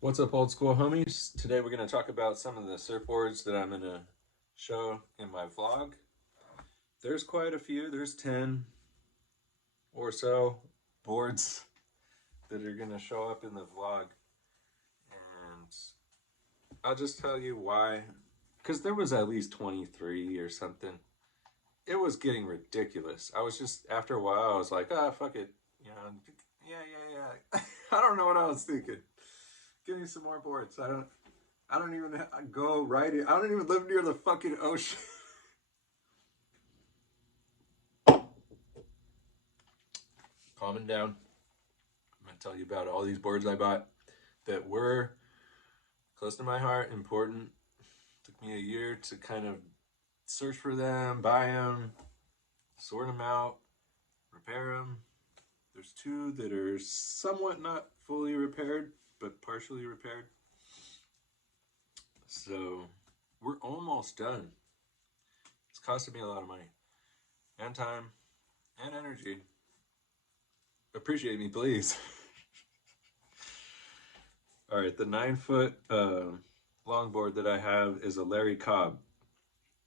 What's up, old school homies? Today we're going to talk about some of the surfboards that I'm going to show in my vlog. There's quite a few. There's 10 or so boards that are going to show up in the vlog. And I'll just tell you why. Because there was at least 23 or something. It was getting ridiculous. I was just, after a while, I was like, fuck it. You know, yeah. I don't know what I was thinking. Give me some more boards. I don't even go right in. I don't even live near the fucking ocean. Calming down. I'm going to tell you about all these boards I bought that were close to my heart, important. Took me a year to kind of search for them, buy them, sort them out, repair them. There's two that are somewhat not fully repaired, but partially repaired. So we're almost done. It's costing me a lot of money and time and energy. Appreciate me, please. All right, the 9-foot longboard that I have is a Larry Cobb.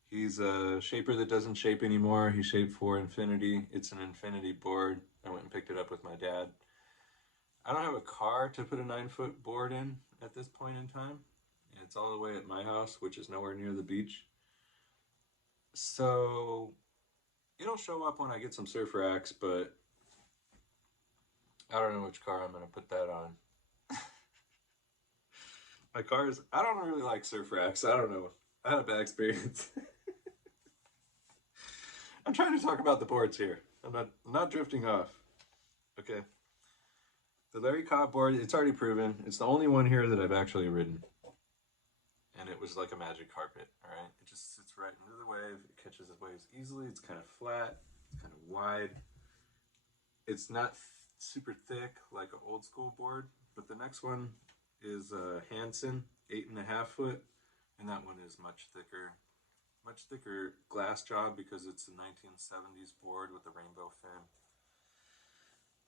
He's a shaper that doesn't shape anymore. He shaped for Infinity. It's an Infinity board. I went and picked it up with my dad. I don't have a car to put a 9-foot board in at this point in time. It's all the way at my house, which is nowhere near the beach. So it'll show up when I get some surf racks, but I don't know which car I'm going to put that on. My cars, I don't really like surf racks. I don't know. I had a bad experience. I'm trying to talk about the boards here. I'm not drifting off. Okay. The Larry Cobb board, it's already proven. It's the only one here that I've actually ridden. And it was like a magic carpet, all right? It just sits right into the wave. It catches the waves easily. It's kind of flat. It's kind of wide. It's not super thick like an old school board, but the next one is Hanson, 8.5 foot, and that one is much thicker glass job because it's a 1970s board with a rainbow fin.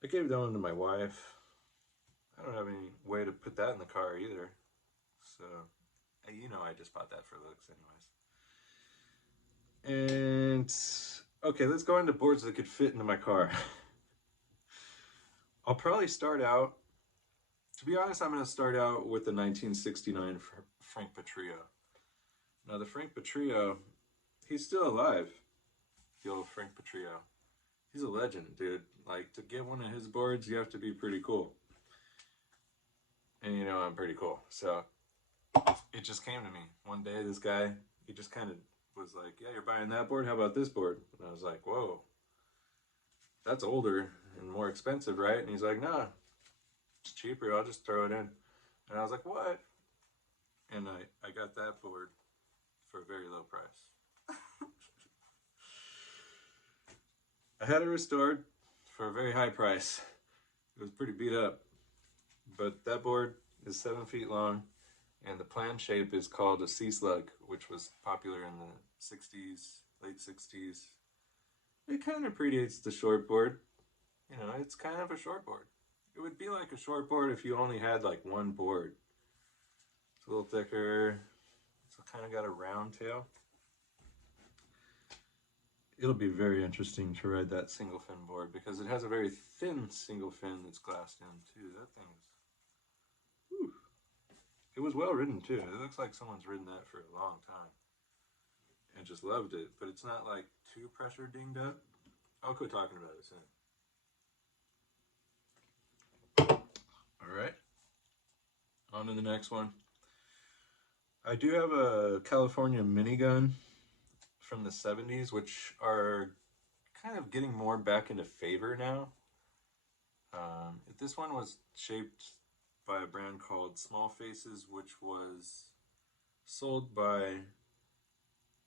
I gave that one to my wife. I don't have any way to put that in the car either, so I just bought that for looks anyways. And okay, let's go into boards that could fit into my car. I'll probably start out, to be honest, I'm going to start out with the 1969 Frank Petria. Now, the Frank Petria, he's still alive. The old Frank Petria. He's a legend, dude. Like, to get one of his boards, you have to be pretty cool. And I'm pretty cool. So, it just came to me. One day, this guy, he just kind of was like, yeah, you're buying that board? How about this board? And I was like, whoa. That's older and more expensive, right? And he's like, nah, it's cheaper. I'll just throw it in. And I was like, what? And I got that board for a very low price. I had it restored for a very high price. It was pretty beat up. But that board is 7 feet long, and the plan shape is called a sea slug, which was popular in the 60s, late 60s. It kind of predates the shortboard. It's kind of a shortboard. It would be like a shortboard if you only had like one board. It's a little thicker. It's kind of got a round tail. It'll be very interesting to ride that single fin board because it has a very thin single fin that's glassed in too. That thing's, whew. It was well ridden too. It looks like someone's ridden that for a long time and just loved it. But it's not like too pressure dinged up. I'll quit talking about it soon. All right, on to the next one. I do have a California Minigun from the 70s, which are kind of getting more back into favor now. This one was shaped by a brand called Small Faces, which was sold by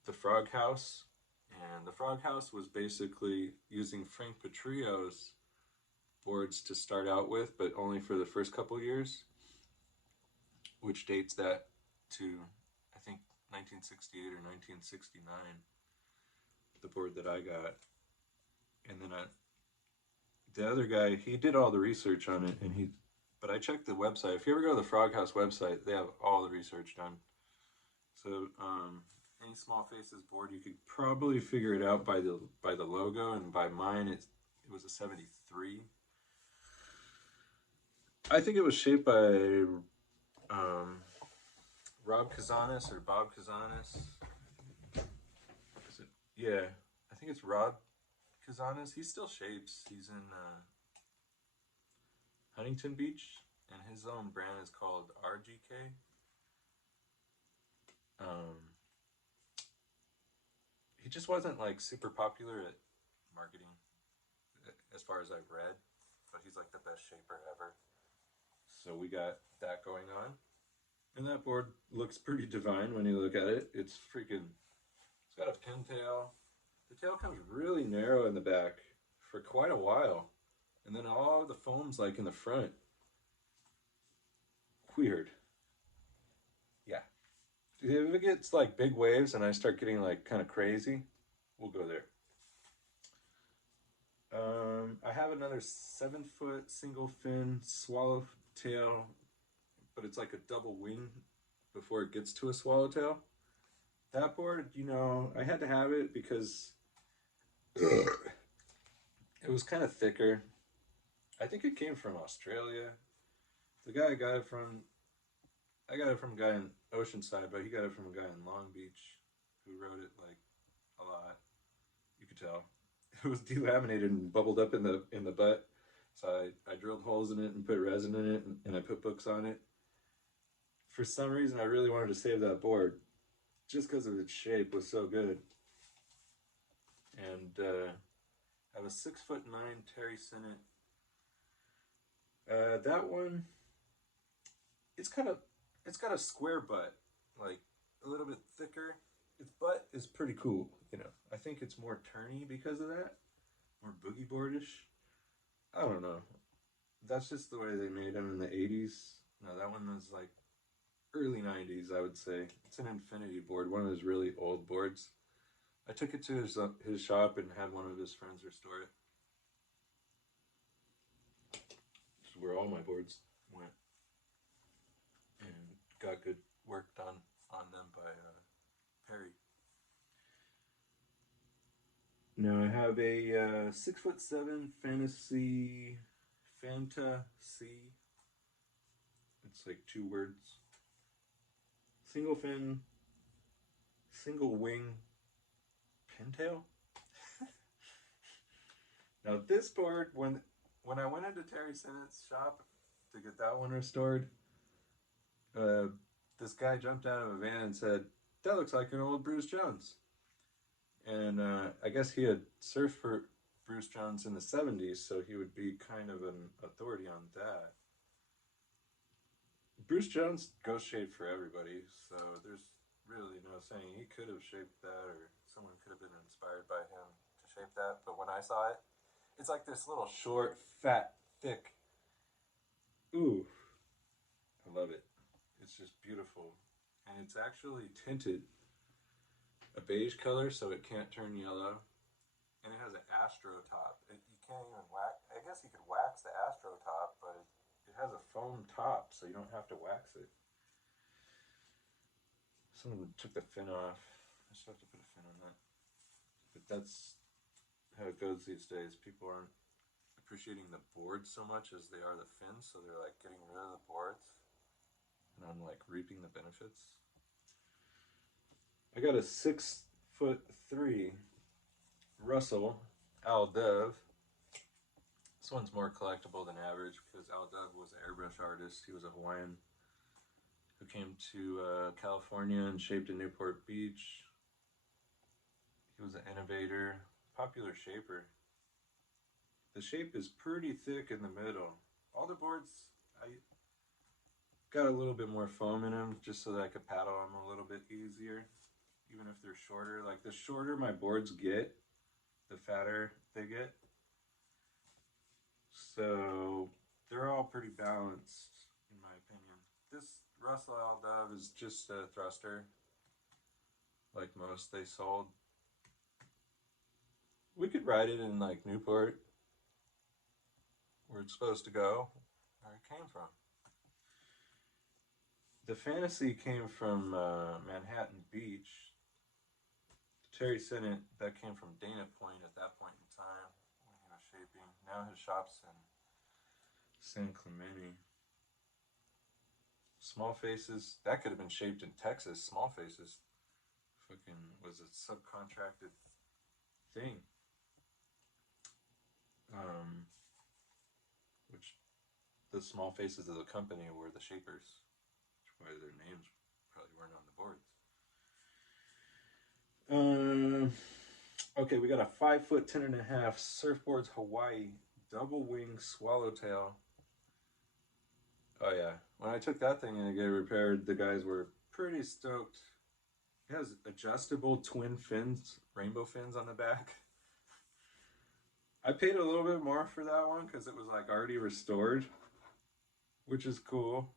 the Frog House. And the Frog House was basically using Frank Petria's boards to start out with, but only for the first couple years, which dates that to, I think, 1968 or 1969, the board that I got. And then the other guy, he did all the research on it, But I checked the website. If you ever go to the Frog House website, they have all the research done. So any Small Faces board, you could probably figure it out by the logo, and by mine, it was a 73. I think it was shaped by Rob Kazanis or Bob Kazanis. Is it? Yeah, I think it's Rob Kazanis. He still shapes. He's in Huntington Beach, and his own brand is called RGK. He just wasn't like super popular at marketing, as far as I've read, but he's like the best shaper ever. So we got that going on. And that board looks pretty divine when you look at it. It's got a pintail. The tail comes really narrow in the back for quite a while. And then all the foam's like in the front. Weird. Yeah. If it gets like big waves and I start getting like kind of crazy, we'll go there. I have another 7-foot single fin swallowtail, but it's like a double wing before it gets to a swallowtail. That board, I had to have it because it was kind of thicker. I think it came from Australia. The guy I got it from a guy in Oceanside, but he got it from a guy in Long Beach who wrote it like a lot. You could tell. It was delaminated and bubbled up in the butt. So I drilled holes in it and put resin in it, and I put books on it. For some reason, I really wanted to save that board, just because of its shape was so good. And I have a 6'9" Terry Sinnott. That one, it's got a square butt, like a little bit thicker. Its butt is pretty cool, I think it's more turny because of that, more boogie boardish. I don't know. That's just the way they made them in the 80s. No, that one was like early 90s, I would say. It's an infinity board, one of those really old boards. I took it to his shop and had one of his friends restore it. This is where all my boards went. And got good work done on them by Perry. Now I have a 6'7" Fanta C. It's like 2 words. Single fin, single wing, pintail. Now this board, when I went into Terry Sinnott's shop to get that one restored, this guy jumped out of a van and said, "That looks like an old Bruce Jones." And I guess he had surfed for Bruce Jones in the 70s, so he would be kind of an authority on that. Bruce Jones ghost shaped for everybody, so there's really no saying he could have shaped that, or someone could have been inspired by him to shape that. But when I saw it, it's like this little short, fat, thick. Ooh, I love it. It's just beautiful. And it's actually tinted a beige color, so it can't turn yellow. And it has an astro top. You can't even wax. I guess you could wax the astro top, but it has a foam top, so you don't have to wax it. Someone took the fin off. I still have to put a fin on that. But that's how it goes these days. People aren't appreciating the boards so much as they are the fins, so they're like getting rid of the boards. And I'm like reaping the benefits. I got a 6'3" Russell Al Dev. This one's more collectible than average because Al Dev was an airbrush artist. He was a Hawaiian who came to California and shaped in Newport Beach. He was an innovator, popular shaper. The shape is pretty thick in the middle. All the boards, I got a little bit more foam in them just so that I could paddle them a little bit easier, even if they're shorter. Like the shorter my boards get, the fatter they get. So they're all pretty balanced in my opinion. This Russell Al Dove is just a thruster, like most they sold. We could ride it in like Newport, where it's supposed to go. where it came from. The fantasy came from Manhattan Beach. Terry Sinnott, that came from Dana Point at that point in time when he was shaping. Now his shop's in San Clemente. Small Faces, that could have been shaped in Texas. Small Faces fucking was a subcontracted thing. Which the small faces of the company were the shapers. Which why their names probably weren't on the boards. Okay, we got a 5'10" 10.5" surfboards Hawaii double wing swallowtail. Oh yeah, when I took that thing in to get repaired, the guys were pretty stoked. It has adjustable twin fins, rainbow fins on the back. I paid a little bit more for that one because it was like already restored, which is cool.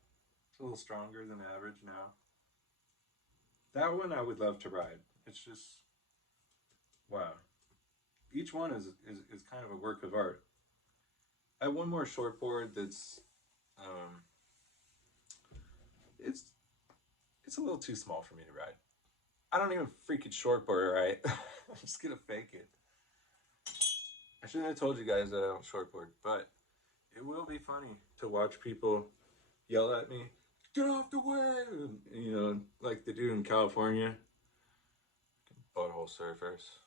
It's a little stronger than average now. That one I would love to ride. It's just, wow. Each one is kind of a work of art. I have one more shortboard that's, it's a little too small for me to ride. I don't even freaking shortboard, right? I'm just gonna fake it. I shouldn't have told you guys that I don't shortboard, but it will be funny to watch people yell at me, "Get off the way!" You know, like they do in California. Butthole surfers.